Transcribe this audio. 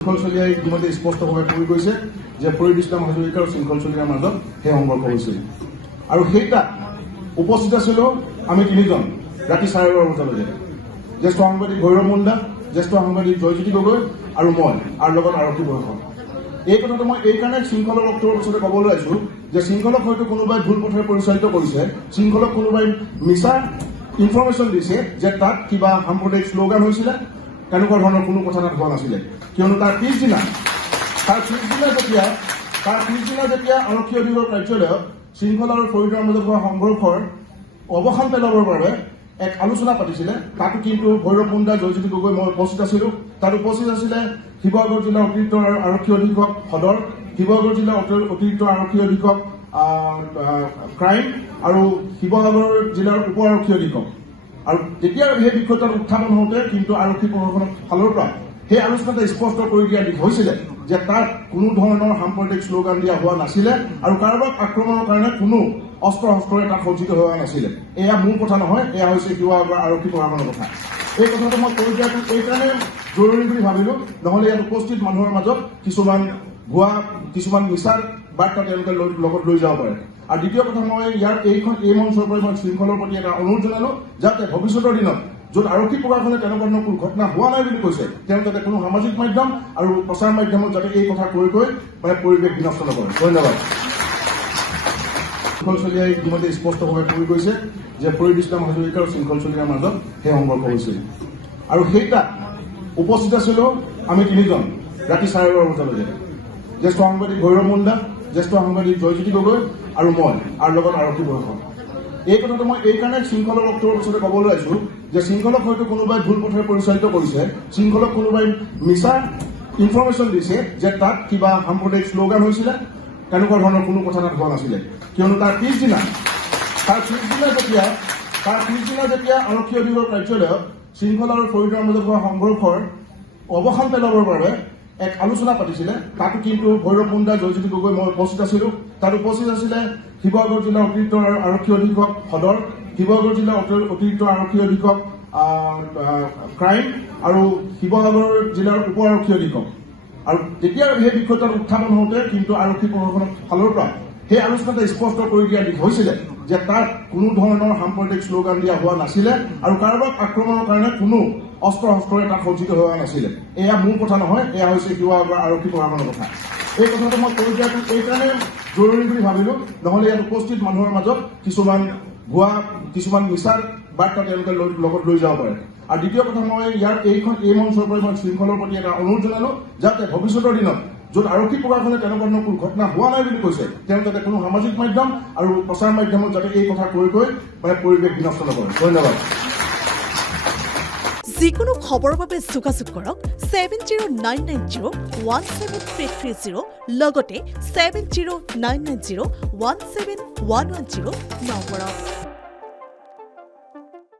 শৃংখলচলীয়াই ইতিমধ্যে স্পষ্টভাৱে কৈ গৈছে যে ফৰিদ ইছলাম হাজৰিকা আৰু শৃংখলচলীয়াৰ মাজত সেই সংঘৰ্ষ হৈছিল আৰু সেইটা উপস্থিত আছিলোঁ আমি তিনিজন ৰাতি 12:30 বজালৈকে জ্যেষ্ঠ সাংবাদিক ভৈৰৱ মুণ্ডা জ্যেষ্ঠ সাংবাদিক জয়জ্যোতি গগৈ আৰু মই আৰু লগত আৰক্ষী প্ৰশাসন এই কথাটো মই এইকাৰণে শৃংখলৰ বক্তব্যৰ পিছতে ক'বলৈ আহিছোঁ যে শৃংখলক হয়তো কোনোবাই ভুল পথেৰে পৰিচালিত কৰিছে শৃংখলক কোনোবাই মিছা ইনফৰমেশ্যন দিছে যে তাত কিবা সাম্প্ৰদায়িক শ্লোগান হৈছিলে তেনেকুৱা ধৰণৰ কোনো কথা তাত হোৱা নাছিলে কিয়নো তাৰ পিছদিনা যেতিয়া আৰক্ষী অধীনৰ কাৰ্যালয়ত শৃংখলা আৰু ফৰিদৰ মাজত হোৱা সংঘৰ্ষৰ অৱসান পেলাবৰ বাবে এক আলোচনা পাতিছিলে তাতো কিন্তু ভৈৰৱ মুণ্ডা জয়জ্যোতি গগৈ মই উপস্থিত আছিলোঁ তাত উপস্থিত আছিলে শিৱসাগৰ জিলাৰ অতিৰিক্ত আৰক্ষী অধীক্ষক সদৰ শিৱসাগৰ জিলাৰ অতিৰিক্ত আৰক্ষী অধীক্ষক ক্ৰাইম আৰু শিৱসাগৰ জিলাৰ উপ আৰক্ষী অধীক্ষক আৰু তেতিয়া সেই বিষয়টোত উত্থাপন হওঁতে কিন্তু আৰক্ষী প্ৰশাসনৰ ফালৰ পৰা সেই আলোচনাতে স্পষ্ট কৰি দিয়া হৈছিলে যে তাত কোনো ধৰণৰ সাম্প্ৰদায়িক শ্লোগান দিয়া হোৱা নাছিলে আৰু কাৰোবাক আক্ৰমণৰ কাৰণে কোনো অস্ত্ৰ শস্ত্ৰৰে তাত সজ্জিত হোৱা নাছিলে এয়া মোৰ কথা নহয় এয়া হৈছে শিৱসাগৰ আৰক্ষী প্ৰশাসনৰ কথা এই কথাটো মই কৈ দিয়াটো এইকাৰণে জৰুৰী বুলি ভাবিলোঁ নহ'লে ইয়াত উপস্থিত মানুহৰ মাজত কিছুমান মিছাৰ বাৰ্তা তেওঁলোকে লগত লৈ যাব পাৰে আৰু দ্বিতীয় কথা মই এই মঞ্চৰ পৰা মই শৃংখলৰ প্ৰতি এটা অনুৰোধ জনালোঁ যাতে ভৱিষ্যতৰ দিনত য'ত আৰক্ষী প্ৰশাসনে তেনেকুৱা ধৰণৰ কোনো ঘটনা হোৱা নাই বুলি কৈছে তেওঁ যাতে কোনো সামাজিক মাধ্যম আৰু প্ৰচাৰ মাধ্যমত যাতে এই কথা কৈ পৰিৱেশ বিনষ্ট নকৰে ধন্যবাদ শৃংখলচলীয়াই ইতিমধ্যে স্পষ্টভাৱে কৈ গৈছে যে ফৰিদ ইছলাম হাজৰিকা আৰু শৃংখলচলীয়াৰ মাজত সেই সংঘৰ্ষ হৈছিল আৰু সেইটা উপস্থিত আছিলোঁ আমি তিনিজন ৰাতি 12:30 বজালৈকে জ্যেষ্ঠ সাংবাদিক ভৈৰৱ মুণ্ডা জ্যেষ্ঠ সাংবাদিক জয়জ্যোতি গগৈ আৰু মই আৰু লগত আৰক্ষী প্ৰশাসন এই কথাটো মই এইকাৰণে শৃংখলৰ বক্তব্যৰ পিছতে ক'বলৈ আহিছোঁ যে শৃংখলক হয়তো কোনোবাই ভুল পথেৰে পৰিচালিত কৰিছে শৃংখলক কোনোবাই মিছা ইনফৰমেশ্যন দিছে যে তাত কিবা সাম্প্ৰদায়িক শ্লোগান হৈছিলে তেনেকুৱা ধৰণৰ কোনো কথা তাত হোৱা নাছিলে কিয়নো তাৰ পিছদিনা যেতিয়া আৰক্ষী অধীনৰ কাৰ্যালয়ত শৃংখলা আৰু ফৰিদৰ মাজত হোৱা সংঘৰ্ষৰ অৱসান পেলাবৰ বাবে এক আলোচনা পাতিছিলে তাতো কিন্তু ভৈৰৱ মুণ্ডা জয়জ্যোতি গগৈ মই উপস্থিত আছিলোঁ তাত উপস্থিত আছিলে শিৱসাগৰ জিলাৰ অতিৰিক্ত আৰক্ষী অধীক্ষক সদৰ শিৱসাগৰ জিলাৰ অতিৰিক্ত আৰক্ষী অধীক্ষক ক্ৰাইম আৰু শিৱসাগৰ জিলাৰ উপ আৰক্ষী অধীক্ষক আৰু তেতিয়া সেই বিষয়টোত উত্থাপন হওঁতে কিন্তু আৰক্ষী প্ৰশাসনৰ ফালৰ পৰা সেই আলোচনাতে স্পষ্ট কৰি দিয়া হৈছিলে যে তাত কোনো ধৰণৰ সাম্প্ৰদায়িক শ্লোগান দিয়া হোৱা নাছিলে আৰু কাৰোবাক আক্ৰমণৰ কাৰণে কোনো অস্ত্ৰ শস্ত্ৰৰে তাত সজ্জিত হোৱা নাছিলে এয়া মোৰ কথা নহয় এয়া হৈছে শিৱসাগৰ আৰক্ষী প্ৰশাসনৰ কথা এই কথাটো মই কৈ দিয়াটো এইকাৰণে জৰুৰী বুলি ভাবিলোঁ নহ'লে ইয়াত উপস্থিত মানুহৰ মাজত কিছুমান মিছাৰ বাৰ্তা তেওঁলোকে লগত লৈ যাব পাৰে আৰু দ্বিতীয় কথা মই এই মঞ্চৰ পৰা মই শৃংখলৰ প্ৰতি এটা অনুৰোধ জনালোঁ যাতে ভৱিষ্যতৰ দিনত য'ত আৰক্ষী প্ৰশাসনে তেনেকুৱা ধৰণৰ কোনো ঘটনা হোৱা নাই বুলি কৈছে তেওঁ যাতে কোনো সামাজিক মাধ্যম আৰু প্ৰচাৰ মাধ্যমত যাতে এই কথা কৈ পৰিৱেশ বিনষ্ট নকৰে ধন্যবাদ যিকোনো খবৰৰ বাবে যোগাযোগ কৰক 7099017330 লগতে 7099017110 নম্বৰত।